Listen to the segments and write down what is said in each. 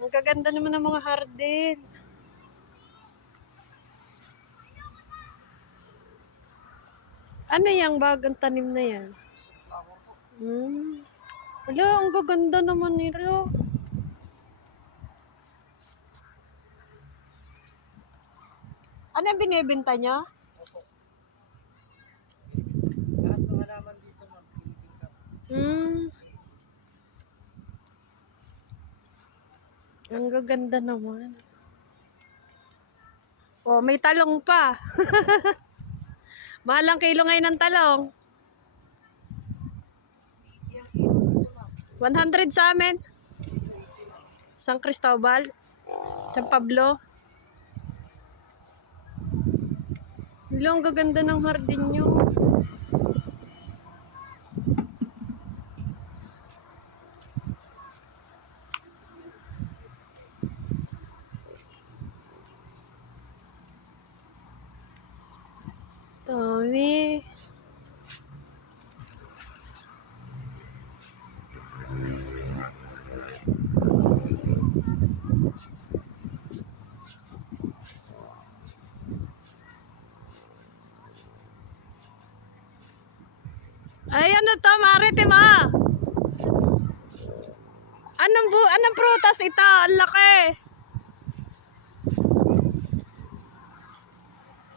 Ang gaganda naman ng mga hardin. Ano yung bagang tanim na yan? Wala, ang gaganda naman nila. Ano yung binibenta niya? Opo. Lahat ng halaman dito mag-pinipinta. Ang gaganda naman. Oh, may talong pa. Mahal ang kilo ngayon ng talong. 100 sa amin. San Cristobal. San Pablo. Ang gaganda ng hardin nyo. Dami. Ay, ano to, Maritima? Anong prutas ito? Ang laki.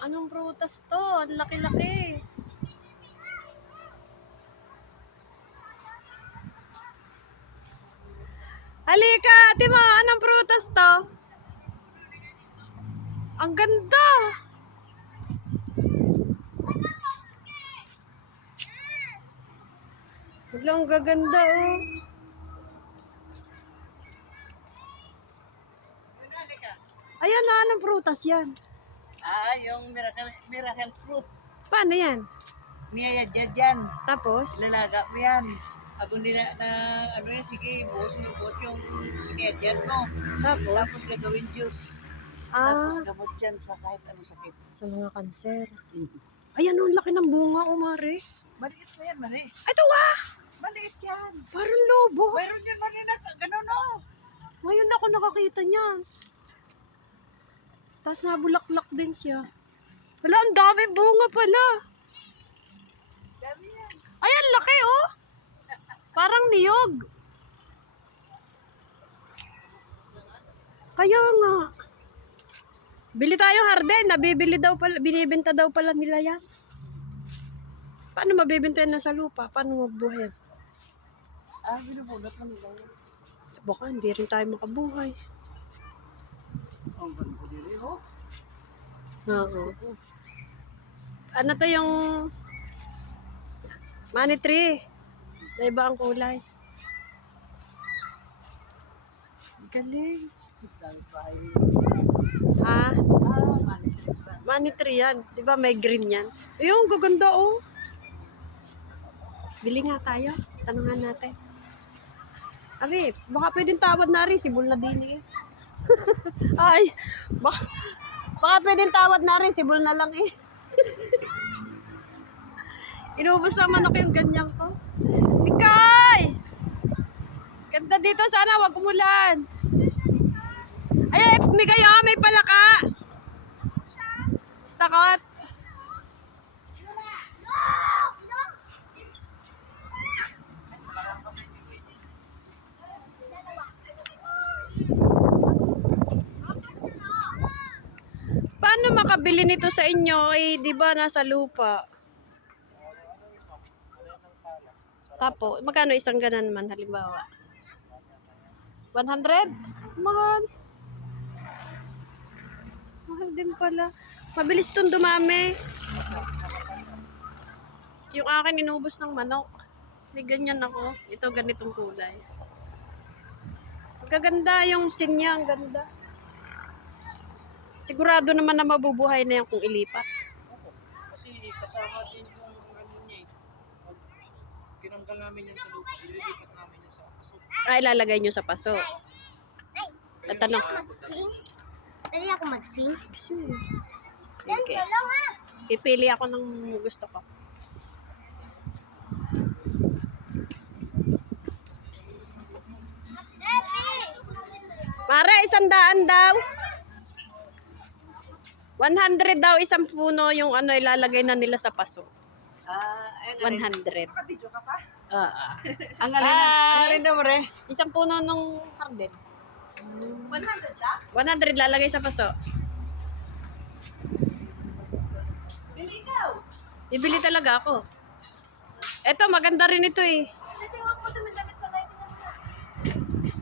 Anong prutas to? Ang laki-laki. Halika, ate mo, anong prutas to? Ang ganda. Ang gaganda, oh. Ayan na, anong prutas yan? Yung miracle fruit. Paano yan? Niyayadyan dyan. Tapos? Ilalaga mo yan. Ako nila na, ano yan, sige, buhos yung niyayadyan mo. Tapos gagawin juice. Tapos gamot yan sa kahit anong sakit. Sa mga kanser. Ayan, ang laki ng bunga, oh, Mari. Maliit na yan, Mari. Ito, ah! Maliit yan. Parang lobo. Mayroon yan, Mari, na gano'n, no? Ngayon ako nakakita niya. Tapos nabulaklak din siya. Wala, ang dami bunga pala. Dami yan. Ayan, laki, oh. Parang niyog. Kaya nga. Bili tayong hardin. Nabibili daw pala, binibenta daw pala nila yan. Paano mabibenta yan nasa lupa? Paano mabuhay yan? Binubunot mo nila yan. Baka hindi rin tayo makabuhay. Ang ganda ko din, oh. Oo. Ano to yung money tree? Na iba ang kulay. Galing. Ha? Money tree yan. Diba may green yan? Ayun, gaganda, oh. Bili nga tayo. Tanungan natin. Ari, baka pwedeng tawad na rin. Sibol na din eh. Ay, baka pwedeng tawad na rin. Sibol na lang eh. Inubos ng manok yung ganyan ko. Mikay! Ganda dito. Sana wag umulan. Ay, Mikay, oh, may palaka. Takot. Paano makabili nito sa inyo? Eh, di ba nasa lupa? Tapo, magkano isang ganan man halimbawa? 100? Mahal. Mahal din pala. Mabilis itong dumami. Yung akin inubos ng manok. May ganyan ako. Ito ganitong kulay. Ang gaganda yung scene niya. Ang ganda. Sigurado naman na mabubuhay na yan kung ilipat. Kasi kasama din yung ano niya eh. Pag tinanggal namin yan sa lupa, ililipat namin yan sa paso. Ilalagay nyo sa paso. At ano? Pwede ako mag-swing? Swing. Okay. Pipili ako ng gusto ko. Mare, 100 daw. 100 daw isang puno yung ano ilalagay na nila sa paso. Ayun, 100. Nakabidyo ka pa? Ang Ang alin daw, Mare? isang puno nung hardin. 100 lang? 100 lalagay sa paso. Hindi ikaw. Bibili talaga ako. Eto, maganda rin ito eh. Tingnan mo damit ko na.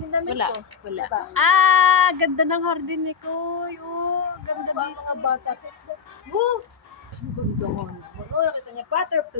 Yung damit Wala. ko. Wala. Diba? Ganda ng hardin ni Koy. Ganda dito. Mga bata. Ganda mo. Oh, nakita niya butterfly.